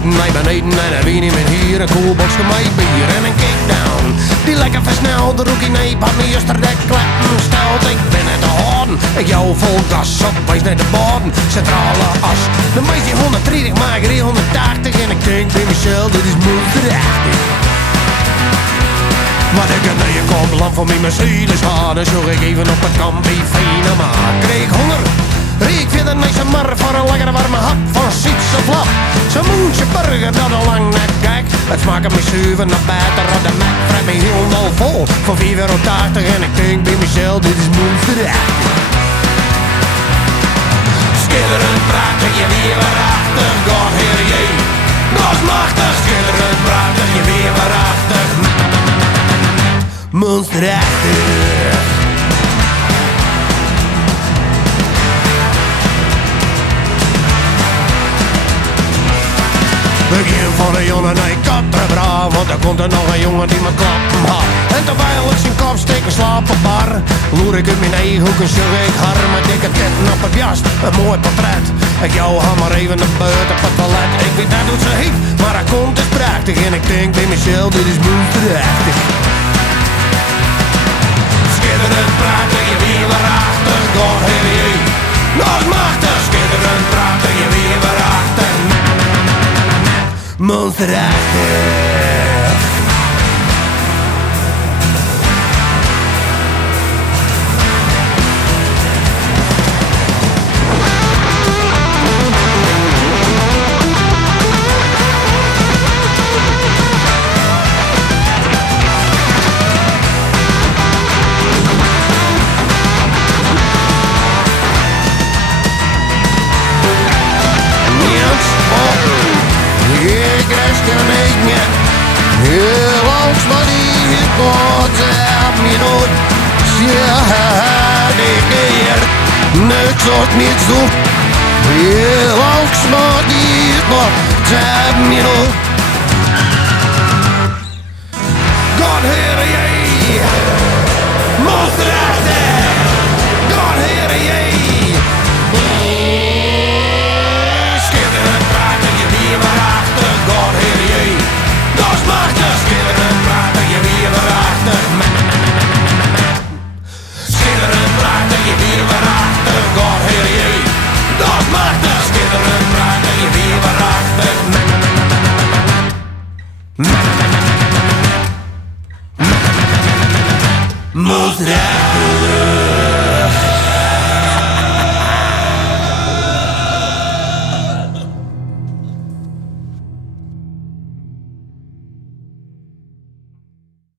buiten naar beneden en een wien met hier, een koelboxje met bier en een kickdown. Die lekker versneld, de rookie neep had me justerdek kleppen stelt. Ik ben het te houden, ik jou vol gas op, wijs naar de bodem, centrale as. De meisje 130, maar ik 180 en ik denk bij mezelf, dit is monsterachtig. Maar ik een nieuwe koplamp van mijn Mercedes had, dan zoek ik even op het kampie fijne maar kreeg honger. Riek verder naar zijn marre voor een lekkere warme hap van Sietse Flap. Zo'n moentje burger dat al lang net kijk. Het smaakt me zuiver naar buiten, rad de mek vrijt me helemaal vol. Voor €4,80 en ik denk bij mezelf, dit is monsterachtig. Schitterend prachtig, je weer waarachtig, God heer je. Dat is machtig, schitterend prachtig, je weer waarachtig. Monsterachtig. Begin van een jongen naar Kattenbraal, want er komt er nog een jongen die me klappen had. En terwijl ik zijn kop steek en slaap op bar, loer ik in mijn eigen hoek en zoek ik haar met dikke ketten op het jas. Een mooi portret, ik jou haar maar even naar buiten op het toilet. Ik weet net hoe ze heet, maar hij komt is prachtig en ik denk bij mezelf, dit is monsterachtig. Schitterend prachtig, je weer waarachtig, God heer je. Dat is machtig, schitterend prachtig, je weer waarachtig. Monsterachtig. Ik rest er niet meer. Heel langs maar die God heb me nooit. Ja, die keer niks of niets doen. Heel langs maar die God heb me nooit. God heer je, monsterachtig. God heer je. Schitterend prachtig, je weer waarachtig, God heer je. Dat is machtig, schitterend prachtig, je weer waarachtig. Schitterend prachtig, je weer waarachtig, God heer je. Dat is machtig, schitterend prachtig, je weer waarachtig. Monsterachtig.